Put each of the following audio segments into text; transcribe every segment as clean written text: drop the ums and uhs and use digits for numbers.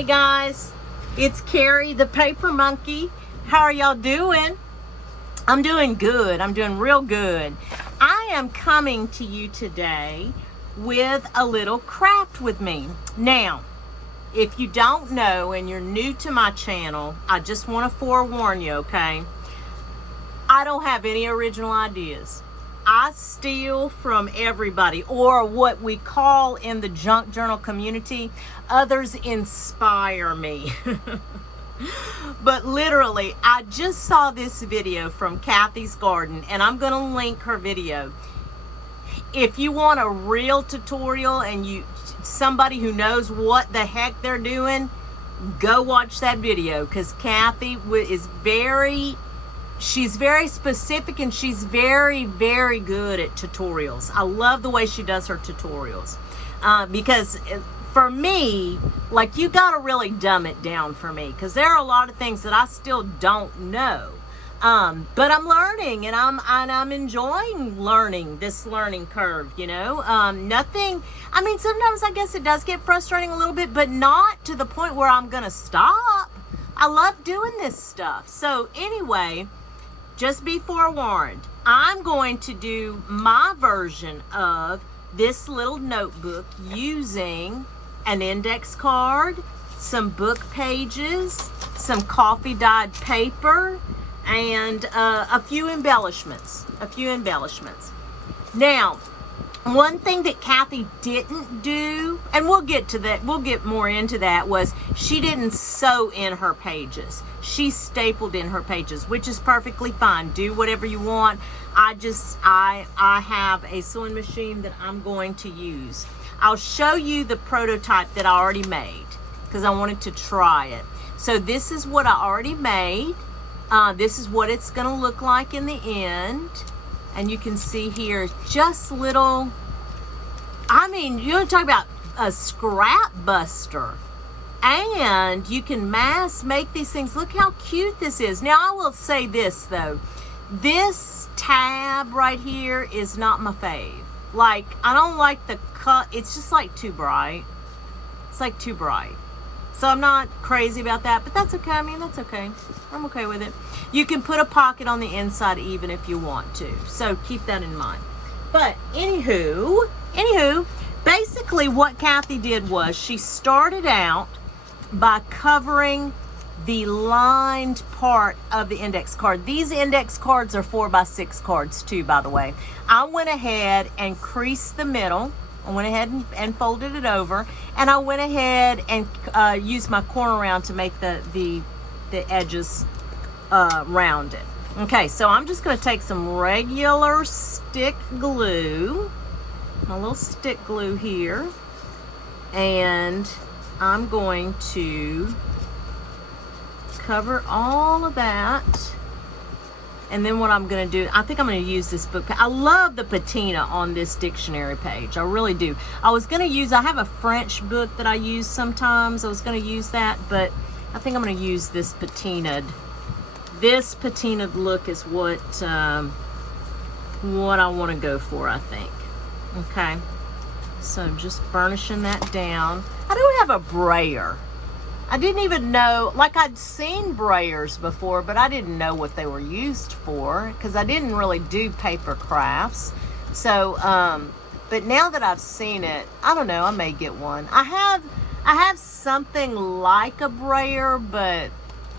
Hey guys, it's Carrie the Paper Monkey. How are y'all doing? I'm doing good. I'm doing real good. I am coming to you today with a little craft with me. Now, if you don't know and you're new to my channel, I just want to forewarn you, okay? I don't have any original ideas. I steal from everybody, or what we call in the junk journal community, others inspire me. But literally, I just saw this video from Cathy's Garden, and I'm going to link her video. If you want a real tutorial and somebody who knows what the heck they're doing, go watch that video, because Cathy is she's very specific, and she's very, very good at tutorials. I love the way she does her tutorials. Because for me, like, you got to really dumb it down for me, because there are a lot of things that I still don't know. But I'm learning, and I'm enjoying learning this learning curve, you know. Nothing, I mean, sometimes I guess it does get frustrating a little bit, but not to the point where I'm going to stop. I love doing this stuff. So anyway, just be forewarned, I'm going to do my version of this little notebook using an index card, some book pages, some coffee dyed paper, and a few embellishments. Now, one thing that Cathy didn't do, and we'll get to that, we'll get more into that, was she didn't sew in her pages. She stapled in her pages, which is perfectly fine. Do whatever you want. I have a sewing machine that I'm going to use. I'll show you the prototype that I already made, because I wanted to try it. So this is what I already made. This is what it's going to look like in the end. And you can see here just little, I mean, you want to talk about a scrap buster. And you can mass make these things. Look how cute this is. Now, I will say this, though. This tab right here is not my fave. Like, I don't like the cut. It's just like too bright. It's like too bright. So I'm not crazy about that, but that's okay. I mean, that's okay. I'm okay with it. You can put a pocket on the inside even if you want to. So keep that in mind. But anywho, basically what Cathy did was she started out by covering the lined part of the index card. These index cards are 4x6 cards too, by the way. I went ahead and creased the middle. I went ahead and folded it over, and I went ahead and used my corner round to make the edges rounded. Okay, so I'm just going to take some regular stick glue, my little stick glue here, and I'm going to cover all of that. And then what I'm going to do, I think I'm going to use this book. I love the patina on this dictionary page. I really do. I have a French book that I use sometimes. I was going to use that, but I think I'm going to use this patinaed. This patinaed look is what I want to go for, I think. Okay. So I'm just burnishing that down. I don't have a brayer. I didn't even know, like, I'd seen brayers before, but I didn't know what they were used for, because I didn't really do paper crafts. So, but now that I've seen it, I don't know, I may get one. I have something like a brayer, but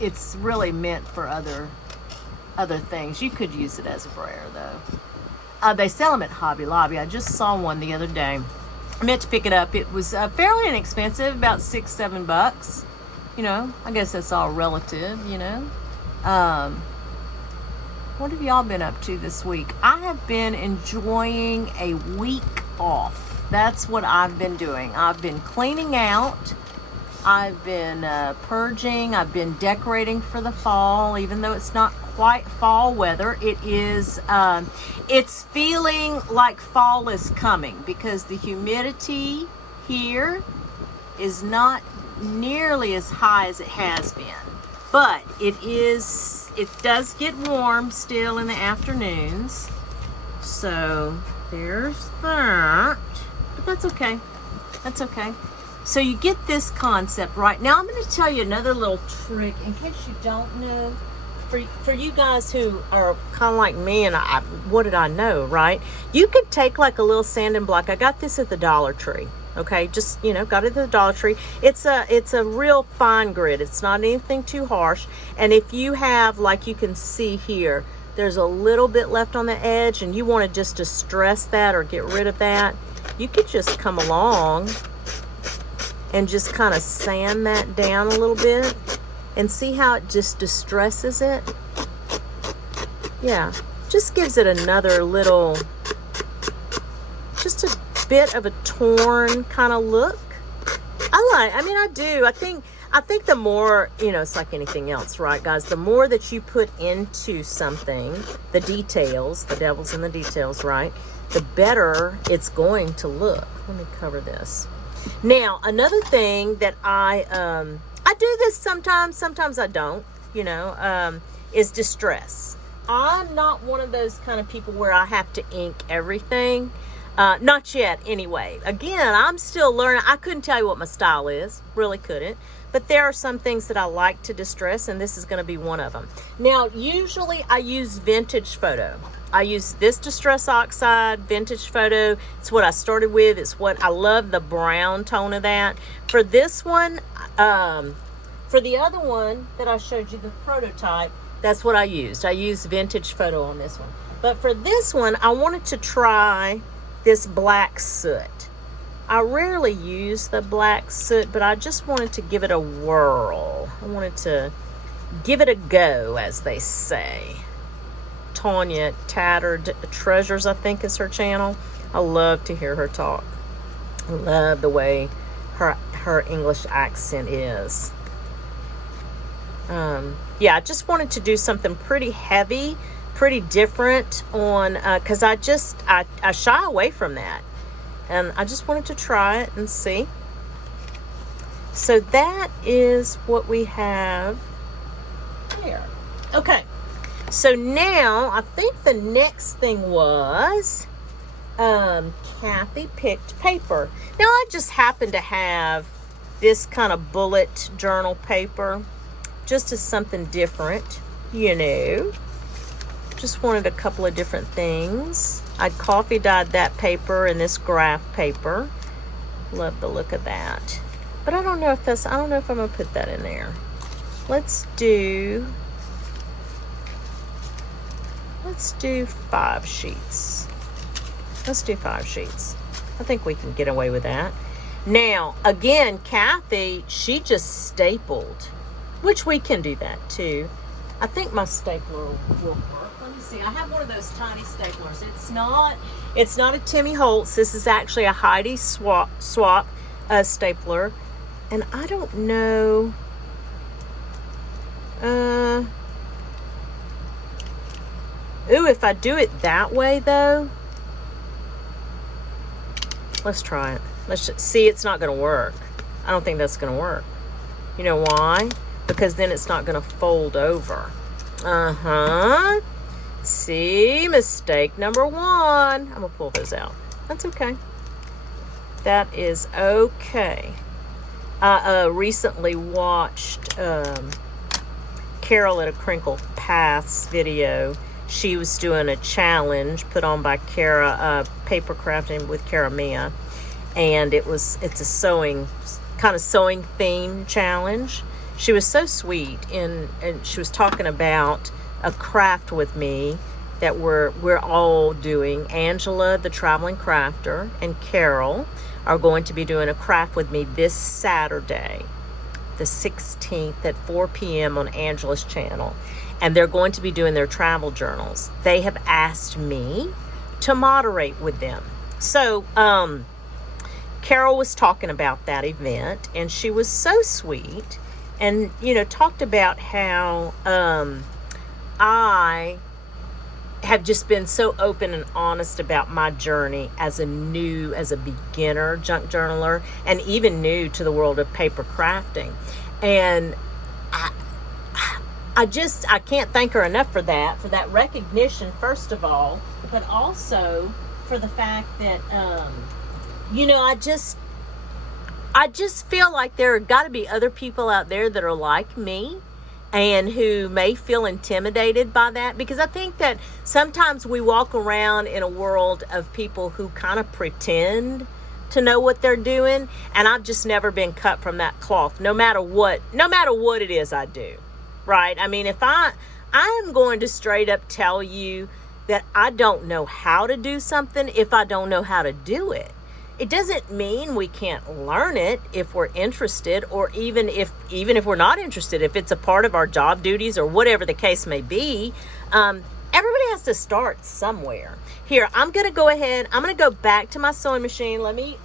it's really meant for other things. You could use it as a brayer, though. They sell them at Hobby Lobby. I just saw one the other day. I meant to pick it up. It was fairly inexpensive, about $6-7. You know, I guess that's all relative, you know. What have y'all been up to this week? I have been enjoying a week off. That's what I've been doing. I've been cleaning out. I've been purging. I've been decorating for the fall, even though it's not quite fall weather. It is, it's feeling like fall is coming, because the humidity here is not nearly as high as it has been, but it does get warm still in the afternoons. So there's that, but that's okay. So you get this concept right. Now I'm going to tell you another little trick in case you don't know. For you guys who are kind of like me and what did I know, right? You could take like a little sanding block. I got this at the Dollar Tree. Okay, just, you know, got it at the Dollar Tree. It's a real fine grit. It's not anything too harsh. And if you have, like you can see here, there's a little bit left on the edge and you want to just distress that or get rid of that, you could just come along and just kind of sand that down a little bit. And see how it just distresses it? Yeah, just gives it another little, just a bit of a torn kind of look. I do. I think the more, you know, it's like anything else, right, guys? The more that you put into something, the details, the devil's in the details, right? The better it's going to look. Let me cover this. Now, another thing that I do this sometimes I don't, you know, is distress. I'm not one of those kind of people where I have to ink everything. Not yet, anyway. Again, I'm still learning. I couldn't tell you what my style is. Really couldn't. But there are some things that I like to distress, and this is going to be one of them. Now, usually I use vintage photo. I use this Distress Oxide vintage photo. It's what I started with. It's what I love, the brown tone of that. For this one, for the other one that I showed you, the prototype, that's what I used. I used vintage photo on this one. But for this one, I wanted to try this black soot. I rarely use the black soot, but I just wanted to give it a whirl. I wanted to give it a go, as they say. Tanya Tattered Treasures, I think is her channel. I love to hear her talk. I love the way her English accent is. Yeah, I just wanted to do something pretty heavy, pretty different on, because I shy away from that. And I just wanted to try it and see. So that is what we have here. Okay, so now I think the next thing was Cathy picked paper. Now I just happen to have this kind of bullet journal paper, just as something different, you know. Just wanted a couple of different things. I coffee dyed that paper and this graph paper. Love the look of that. But I don't know if I'm gonna put that in there. Let's do 5 sheets. Let's do 5 sheets. I think we can get away with that. Now, again, Cathy, she just stapled, which we can do that too. I think my stapler will work. Let me see. I have one of those tiny staplers. It's not a Timmy Holtz. This is actually a Heidi Swap stapler. And I don't know. Ooh, if I do it that way though. Let's try it. Let's just see. It's not going to work. I don't think that's going to work. You know why? Because then it's not going to fold over. See, mistake number 1. I'm going to pull those out. That's okay. That is okay. I recently watched Carol at a Crinkle Paths video. She was doing a challenge put on by Kara, paper crafting with Kara Mia. And it's a sewing theme challenge. She was so sweet, and she was talking about a craft with me that we're all doing. Angela, the traveling crafter, and Carol are going to be doing a craft with me this Saturday, the 16th at 4 p.m. on Angela's channel. And they're going to be doing their travel journals. They have asked me to moderate with them. So, Carol was talking about that event, and she was so sweet, and, you know, talked about how I have just been so open and honest about my journey as a beginner junk journaler, and even new to the world of paper crafting. And I can't thank her enough for that recognition, first of all, but also for the fact that, you know, I just feel like there are got to be other people out there that are like me and who may feel intimidated by that, because I think that sometimes we walk around in a world of people who kind of pretend to know what they're doing, and I've just never been cut from that cloth, no matter what it is I do, right? I mean, if I am going to straight up tell you that I don't know how to do something if I don't know how to do it. It doesn't mean we can't learn it if we're interested, or even if we're not interested, if it's a part of our job duties or whatever the case may be. Everybody has to start somewhere. Here, I'm gonna go ahead. I'm gonna go back to my sewing machine. Let me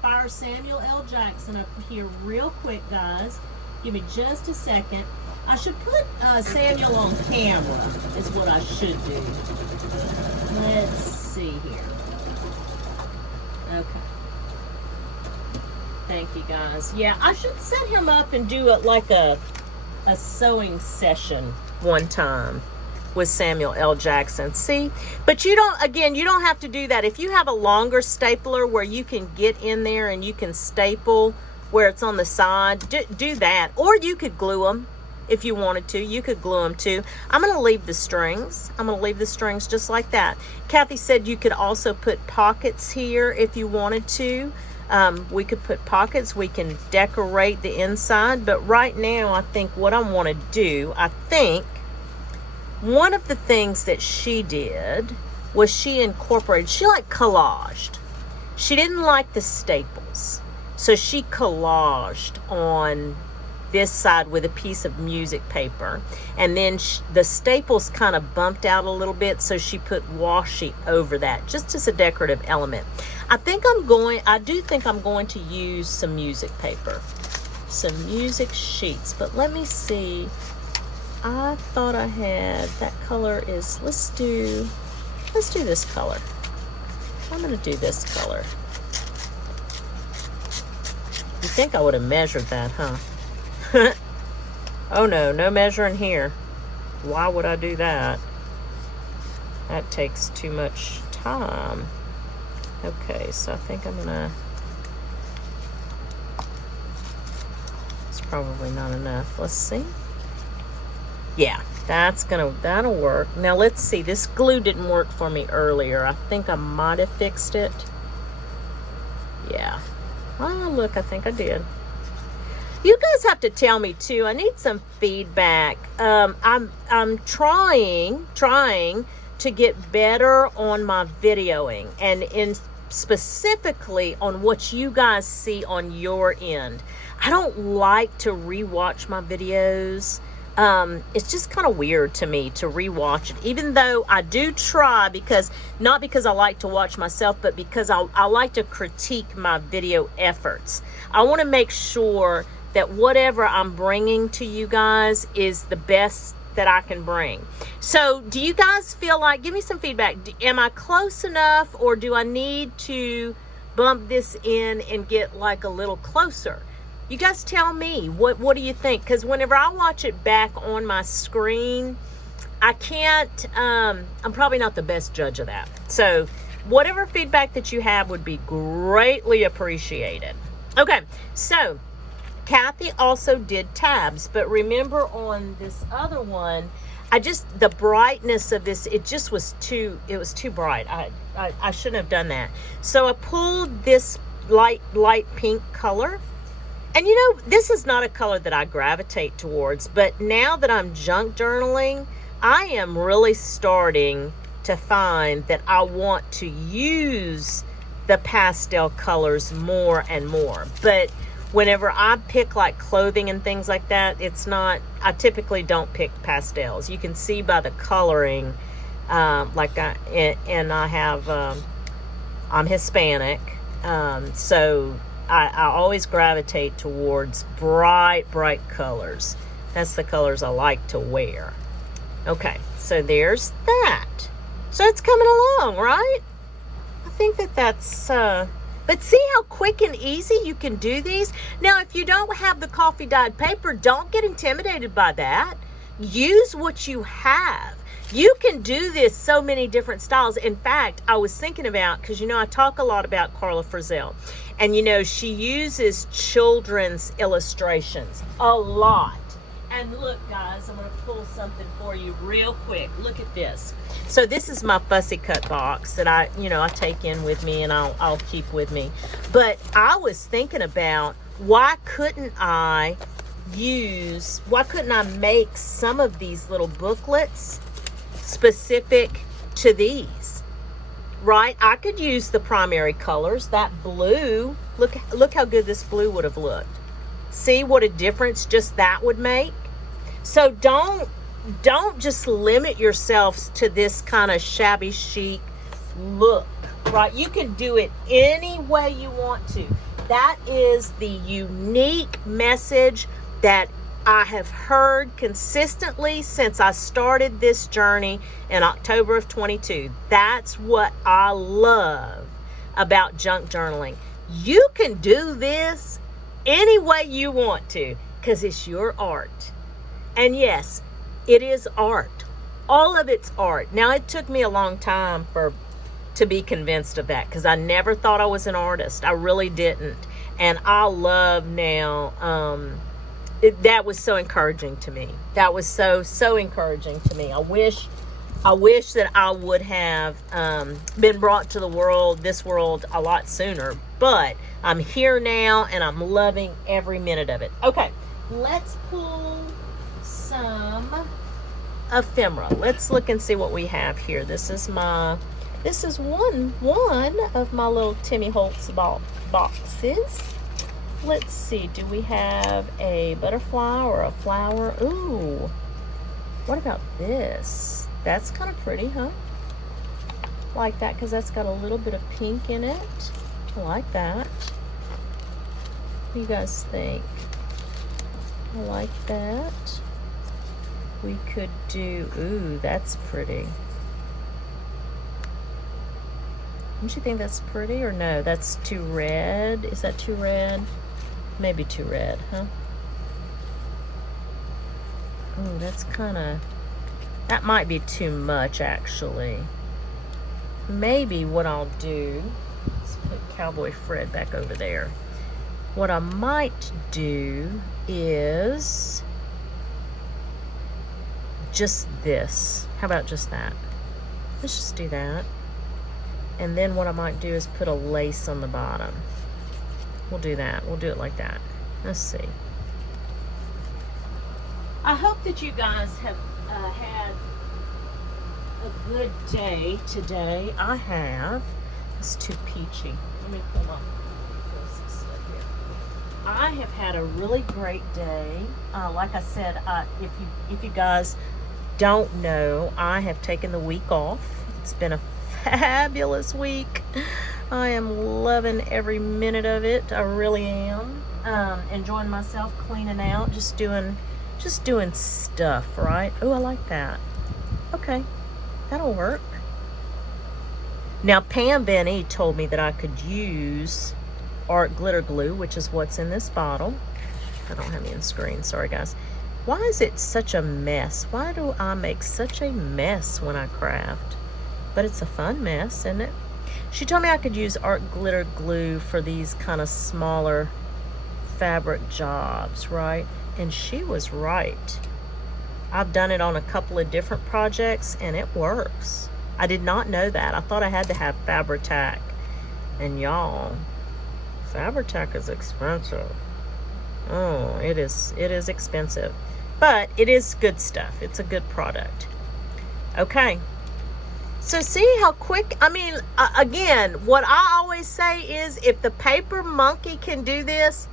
fire Samuel L. Jackson up here real quick, guys. Give me just a second. I should put Samuel on camera. Is what I should do. Let's see here. Okay. Thank you, guys. Yeah, I should set him up and do like a sewing session one time with Samuel L. Jackson. See? But you don't have to do that. If you have a longer stapler where you can get in there and you can staple where it's on the side, do that. Or you could glue them if you wanted to. You could glue them too. I'm going to leave the strings. I'm going to leave the strings just like that. Kathy said you could also put pockets here if you wanted to. We could put pockets. We can decorate the inside. But right now, I think what I want to do, one of the things that she did was she like collaged. She didn't like the staples. So she collaged on this side with a piece of music paper, and then the staples kind of bumped out a little bit, so she put washi over that just as a decorative element. I do think I'm going to use some music paper, some music sheets, but let me see. I thought I had that color. Let's do this color. I'm going to do this color. You think I would have measured that, huh? Oh no measuring here. Why would I do that? That takes too much time. Okay, so I think I'm gonna, it's probably not enough. Let's see. Yeah, that'll work. Now let's see, this glue didn't work for me earlier. I think I might have fixed it. Yeah. Oh look, I think I did. You guys have to tell me too. I need some feedback. I'm trying to get better on my videoing, and specifically on what you guys see on your end. I don't like to rewatch my videos. It's just kind of weird to me to rewatch it, even though I do try, not because I like to watch myself, but because I like to critique my video efforts. I want to make sure that whatever I'm bringing to you guys is the best that I can bring. So do you guys feel like, give me some feedback, am I close enough, or do I need to bump this in and get like a little closer? You guys tell me, what do you think? Because whenever I watch it back on my screen, I can't, I'm probably not the best judge of that. So whatever feedback that you have would be greatly appreciated. Okay, so Kathy also did tabs, but remember on this other one, the brightness of this, it was too bright. I shouldn't have done that. So I pulled this light pink color, and you know, this is not a color that I gravitate towards, but now that I'm junk journaling, I am really starting to find that I want to use the pastel colors more and more. But whenever I pick like clothing and things like that, I typically don't pick pastels. You can see by the coloring, I'm Hispanic, so I always gravitate towards bright colors. That's the colors I like to wear. Okay, so there's that. So it's coming along, right? I think that's, but see how quick and easy you can do these? Now, if you don't have the coffee dyed paper, don't get intimidated by that. Use what you have. You can do this so many different styles. In fact, I was thinking about, because, you know, I talk a lot about Carla Frizzell. And, you know, she uses children's illustrations a lot. And look, guys, I'm going to pull something for you real quick. Look at this. So this is my fussy cut box that I take in with me and I'll keep with me. But I was thinking about, why couldn't I make some of these little booklets specific to these, right? I could use the primary colors. That blue, look how good this blue would have looked. See what a difference just that would make? So don't just limit yourselves to this kind of shabby chic look, right? You can do it any way you want to. That is the unique message that I have heard consistently since I started this journey in October of 22. That's what I love about junk journaling. You can do this any way you want to, because it's your art. And yes, it is art. All of it's art. Now, it took me a long time to be convinced of that, because I never thought I was an artist. I really didn't. And I love now, that was so encouraging to me. That was so encouraging to me. I wish that I would have been brought to this world a lot sooner. But I'm here now, and I'm loving every minute of it. Okay, let's pull some ephemera. Let's look and see what we have here. This is one of my little Timmy Holtz boxes. Let's see, do we have a butterfly or a flower? Ooh, what about this? That's kind of pretty, huh? Like that, because that's got a little bit of pink in it. I like that. What do you guys think? I like that. We could do, ooh, that's pretty. Don't you think that's pretty, or no? That's too red. Is that too red? Maybe too red, huh? Oh, that's kind of, that might be too much, actually. Maybe what I'll do, let's put Cowboy Fred back over there. What I might do is just this. How about just that? Let's just do that. And then what I might do is put a lace on the bottom. We'll do that. We'll do it like that. Let's see. I hope that you guys have had a good day today. I have. It's too peachy. Let me pull some stuff here. I have had a really great day. Like I said, if you guys don't know, I have taken the week off. It's been a fabulous week. I am loving every minute of it. I really am. Enjoying myself, cleaning out, just doing stuff, right? Oh, I like that. Okay, that'll work. Now, Pam Van E told me that I could use art glitter glue, which is what's in this bottle. I don't have any on screen, sorry guys. Why is it such a mess? Why do I make such a mess when I craft? But it's a fun mess, isn't it? She told me I could use art glitter glue for these kind of smaller fabric jobs, right? And she was right. I've done it on a couple of different projects and it works. I did not know that. I thought I had to have Fabri-Tac. And y'all, Fabri-Tac is expensive. Oh, it is expensive. But it is good stuff. It's a good product. Okay. So see how quick, I mean, again, what I always say is, if the paper monkey can do this,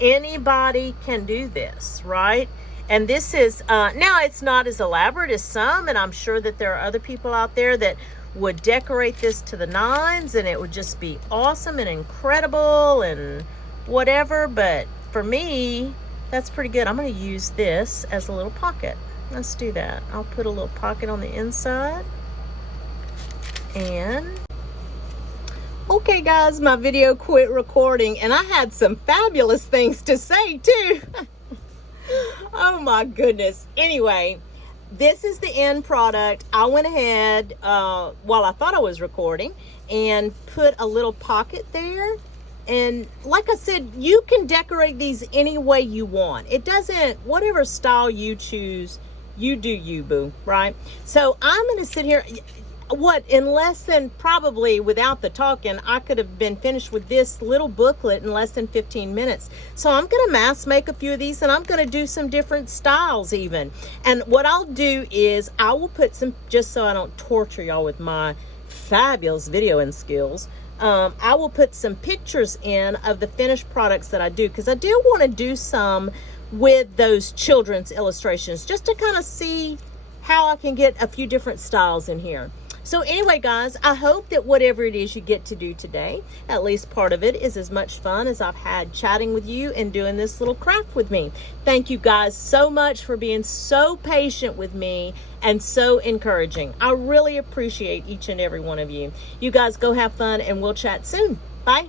anybody can do this, right? And this is, now it's not as elaborate as some, and I'm sure that there are other people out there that would decorate this to the nines, and it would just be awesome and incredible and whatever, but for me, that's pretty good. I'm going to use this as a little pocket. Let's do that. I'll put a little pocket on the inside. And okay guys, my video quit recording and I had some fabulous things to say too. Oh my goodness. Anyway, this is the end product. I went ahead while I thought I was recording and put a little pocket there. And like I said, you can decorate these any way you want. It doesn't, whatever style you choose, you do you, boo, right? So I'm gonna sit here, in less than, probably without the talking, I could have been finished with this little booklet in less than 15 minutes. So I'm gonna mass make a few of these, and I'm gonna do some different styles even. And what I'll do is I will put some, just so I don't torture y'all with my fabulous videoing skills, I will put some pictures in of the finished products that I do, because I do want to do some with those children's illustrations, just to kind of see how I can get a few different styles in here. So anyway, guys, I hope that whatever it is you get to do today, at least part of it, is as much fun as I've had chatting with you and doing this little craft with me. Thank you guys so much for being so patient with me and so encouraging. I really appreciate each and every one of you. You guys go have fun, and we'll chat soon. Bye.